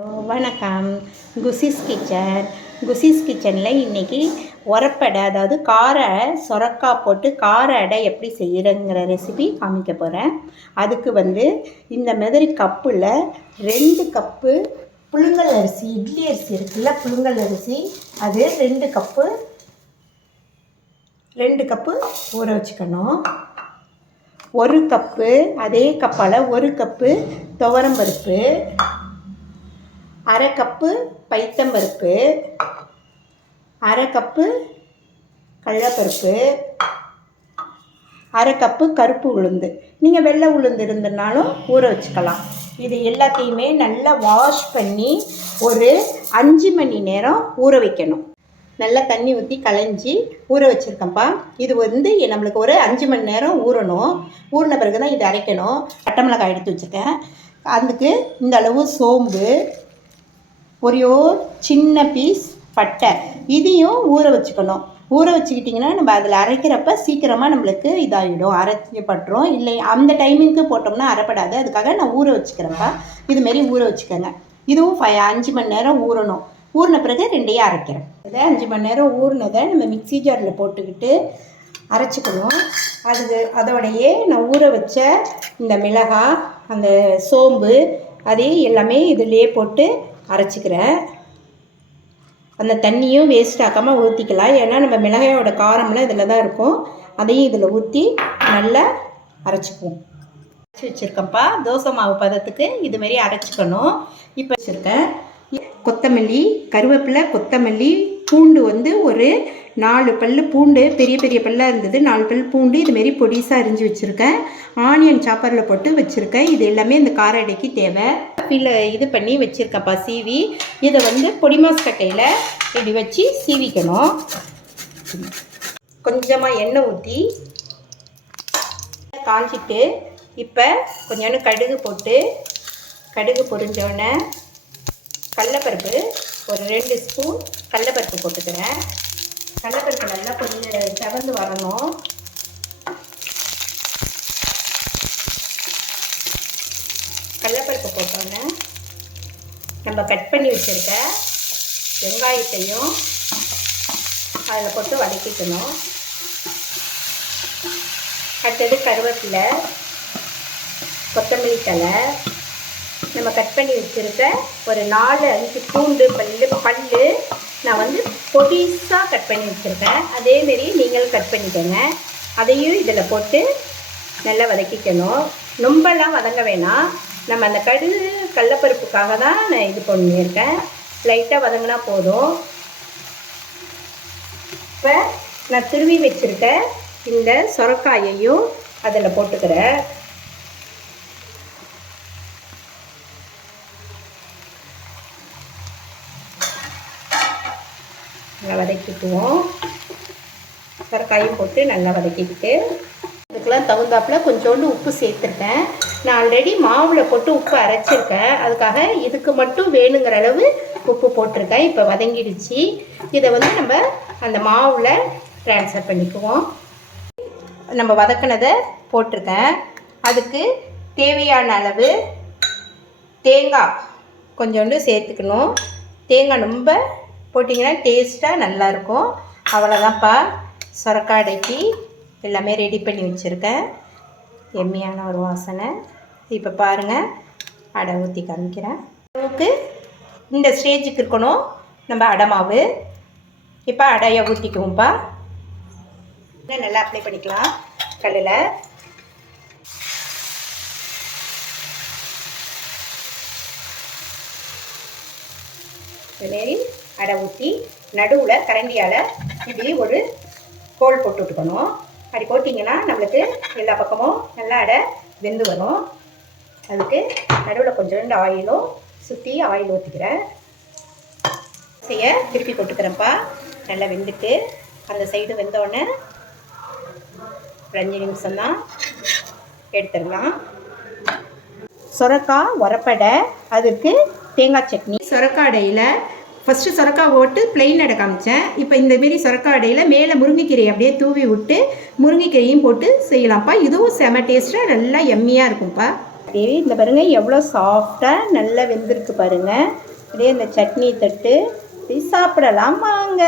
வணக்கம். குசிஸ் கிச்சன். குசிஸ் கிச்சனில் இன்றைக்கி உரப்படை அதாவது கார சொரக்காய் போட்டு கார அடை எப்படி செய்கிறங்கிற ரெசிபி காமிக்க போகிறேன் அதுக்கு வந்து இந்த மாதிரி கப்பில் ரெண்டு கப்பு புழுங்கல் அரிசி இட்லி அரிசி இருக்குல்ல புழுங்கல் அரிசி அது ரெண்டு கப்பு ரெண்டு கப்பு ஊற வச்சுக்கணும். ஒரு கப்பு அதே கப்பால் ஒரு கப்பு துவரம்பருப்பு அரை கப்பு பைத்தம்பருப்பு அரை கப்பு கடலப்பருப்பு அரை கப்பு கருப்பு உளுந்து. நீங்கள் வெள்ளை உளுந்து இருந்தனாலும் ஊற வச்சுக்கலாம். இது எல்லாத்தையுமே நல்லா வாஷ் பண்ணி ஒரு அஞ்சு மணி நேரம் ஊற வைக்கணும். நல்லா தண்ணி ஊற்றி களைஞ்சி ஊற வச்சுருக்கேன்ப்பா. இது வந்து நம்மளுக்கு ஒரு அஞ்சு மணி நேரம் ஊறணும். ஊறின பிறகு தான் இது அரைக்கணும். பட்டை மிளகாய் எடுத்து வச்சுருக்கேன். அதுக்கு இந்த அளவு சோம்பு ஒரே ஒரு சின்ன பீஸ் பட்டை. இதையும் ஊற வச்சுக்கணும். ஊற வச்சுக்கிட்டிங்கன்னா நம்ம அதில் அரைக்கிறப்ப சீக்கிரமாக நம்மளுக்கு இதாகிடும் அரைக்கப்பட்டுரும் இல்லை அந்த டைமிங்க்கு போட்டோம்னா அரைப்படாது. அதுக்காக நான் ஊற வச்சுக்கிறப்ப இதுமாரி ஊற வச்சுக்கோங்க. இதுவும் ஃபை அஞ்சு மணி நேரம் ஊறணும். ஊறின பிறகு ரெண்டையும் அரைக்கிறேன். இதை அஞ்சு மணி நேரம் ஊறினதை நம்ம மிக்ஸி ஜாரில் போட்டுக்கிட்டு அரைச்சிக்கணும். அது அதோடையே நான் ஊற வச்ச இந்த மிளகாய் அந்த சோம்பு அதையும் எல்லாமே இதிலே போட்டு அரைச்சிக்கிறேன். அந்த தண்ணியும் வேஸ்ட் ஆக்காமல் ஊற்றிக்கலாம் ஏன்னா நம்ம மிளகாயோட காரம்லாம் இதில் தான் இருக்கும். அதையும் இதில் ஊற்றி நல்லா அரைச்சிக்குவோம். அரைச்சி வச்சுருக்கேன்ப்பா தோசை மாவு பதத்துக்கு இதுமாரி அரைச்சிக்கணும். இப்போ வச்சுருக்கேன். கொத்தமல்லி கருவேப்பிலை கொத்தமல்லி பூண்டு வந்து ஒரு நாலு பல் பூண்டு பெரிய பெரிய பல்லாக இருந்தது. நாலு பல் பூண்டு இதுமாரி பொடிசாக அரிஞ்சு வச்சுருக்கேன். ஆனியன் சாப்பரில் போட்டு வச்சுருக்கேன். இது எல்லாமே இந்த கார அடைக்கு தேவை. பிள்ளை இது பண்ணி வச்சுருக்கப்பா சீவி. இதை வந்து பொடிமாஸ் கட்டையில் இப்படி வச்சு சீவிக்கணும். கொஞ்சமாக எண்ணெய் ஊற்றி காஞ்சிட்டு இப்போ கொஞ்சோண்டு கடுகு போட்டு கடுகு பொரிஞ்சோடனே கடலப்பருப்பு ஒரு ரெண்டு ஸ்பூன் கடலப்பருப்பு போட்டுக்கிறேன். கடலப்பருப்பு நல்லா கொஞ்சம் செவந்து வரணும். கடலப்பருப்பு போட்டோன்னே நம்ம கட் பண்ணி வச்சுருக்க வெங்காயத்தையும் அதில் போட்டு வதக்கிக்கணும். அடுத்தது கருவேப்பிலை கொத்தமல்லி தலை நம்ம கட் பண்ணி வச்சுருக்க ஒரு நாலு அஞ்சு பூண்டு பல்லு பல்லு நான் வந்து பொடிசாக கட் பண்ணி வச்சுருக்கேன். அதேமாரி நீங்கள் கட் பண்ணிக்கோங்க. அதையும் இதில் போட்டு நல்லா வதக்கிக்கணும். ரொம்பலாம் வதங்க வேணாம். நம்ம அந்த கடுகு கடலப்பருப்புக்காக தான் நான் இது பண்ணியிருக்கேன். லைட்டாக வதங்கினா போதும். இப்போ நான் திருவி வச்சுருக்க இந்த சொரக்காயையும் அதில் போட்டுக்கிறேன். வதக்கிக்குவோம். சர்க்காயும் போட்டு நல்லா வதக்கிக்கிட்டு அதுக்கெல்லாம் தகுந்தாப்புல கொஞ்சோண்டு உப்பு சேர்த்துருக்கேன் நான் ஆல்ரெடி மாவில் போட்டு உப்பு அரைச்சிருக்கேன். அதுக்காக இதுக்கு மட்டும் வேணுங்கிற அளவு உப்பு போட்டிருக்கேன். இப்போ வதங்கிடுச்சு. இதை வந்து நம்ம அந்த மாவில் ட்ரான்ஸ்ஃபர் பண்ணிக்குவோம். நம்ம வதக்கினதை போட்டிருக்கேன். அதுக்கு தேவையான அளவு தேங்காய் கொஞ்சோண்டு சேர்த்துக்கணும். தேங்காய் ரொம்ப போட்டிங்கன்னா டேஸ்ட்டாக நல்லாயிருக்கும். அவ்வளோதான்ப்பா சொரக்காடைக்கு எல்லாமே ரெடி பண்ணி வச்சுருக்கேன். எம்மியான ஒரு வாசனை. இப்போ பாருங்கள் அடை ஊற்றி காமிக்கிறேன். அளவுக்கு இந்த ஸ்டேஜுக்கு இருக்கணும். நம்ம அடை மாவு. இப்போ அடையை ஊற்றிக்குவோம்ப்பா நல்லா அப்ளை பண்ணிக்கலாம். கல்லில். மாரி அடை ஊற்றி நடுவில் கரண்டியால் இப்படி ஒரு கோல் போட்டு விட்டுக்கணும். அப்படி போட்டிங்கன்னா நம்மளுக்கு எல்லா பக்கமும் நல்லா அடை வெந்து வரும். அதுக்கு நடுவில் கொஞ்சோண்டு ஆயிலும் சுற்றி ஆயில் ஊற்றிக்கிறேன் செய்ய திருப்பி போட்டுக்கிறேன்ப்பா. நல்லா வெந்துட்டு அந்த சைடு வெந்தோடனே ஒரு அஞ்சு நிமிஷம் எடுத்துடலாம். சொரக்காய் உரப்படை அதுக்கு தேங்காய் சட்னி. சொரக்காய் அடையில் ஃபஸ்ட்டு சொரக்கா போட்டு பிளெயின் அடை காமிச்சேன். இப்போ இந்த மாரி சொரக்கா அடையில் மேலே முருங்கைக்கீரை அப்படியே தூவி விட்டு முருங்கைக்கீரையும் போட்டு செய்யலாம்ப்பா. இதுவும் செம டேஸ்ட்டாக நல்லா எம்மியாக இருக்கும்ப்பா. அப்படியே இந்த பாருங்கள் எவ்வளோ சாஃப்டாக நல்லா வெந்திருக்கு பாருங்கள் அப்படியே இந்த சட்னி தட்டு சாப்பிடலாம் வாங்க